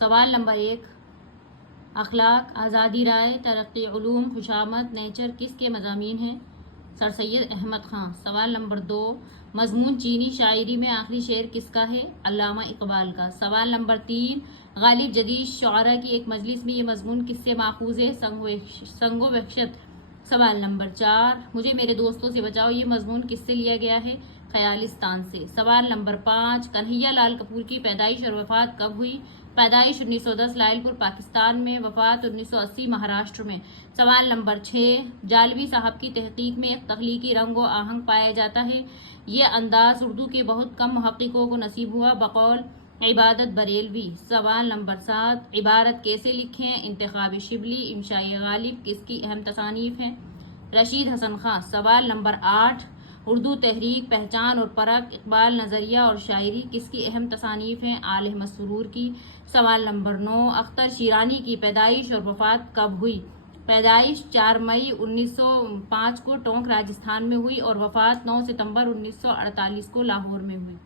سوال نمبر 1، اخلاق، آزادی رائے، ترقی، علوم، خوشامد، نیچر کس کے مضامین ہیں؟ سر سید احمد خان۔ سوال نمبر 2، مضمون چینی شاعری میں آخری شعر کس کا ہے؟ علامہ اقبال کا۔ سوال نمبر 3، غالب جدید شعراء کی ایک مجلس میں یہ مضمون کس سے ماخوذ ہے؟ سنگ و وحشت۔ سوال نمبر 4، مجھے میرے دوستوں سے بچاؤ، یہ مضمون کس سے لیا گیا ہے؟ خیالستان سے۔ سوال نمبر 5، کنہیا لال کپور کی پیدائش اور وفات کب ہوئی؟ پیدائش 1910 لائل پور پاکستان میں، وفات 1980 مہاراشٹر میں۔ سوال نمبر 6، جالوی صاحب کی تحقیق میں ایک تخلیقی رنگ و آہنگ پایا جاتا ہے، یہ انداز اردو کے بہت کم محققوں کو نصیب ہوا بقول عبادت بریلوی۔ سوال نمبر 7، عبارت کیسے لکھیں؟ انتخاب شبلی، انشاء غالب کس کی اہم تصانیف ہیں؟ رشید حسن خان۔ سوال نمبر 8، اردو تحریک، پہچان اور پرکھ، اقبال، نظریہ اور شاعری کس کی اہم تصانیف ہیں؟ آل احمد سرور کی۔ سوال نمبر 9، اختر شیرانی کی پیدائش اور وفات کب ہوئی؟ پیدائش 4 مئی 1905 کو ٹونک راجستھان میں ہوئی اور وفات 9 ستمبر 1948 کو لاہور میں ہوئی۔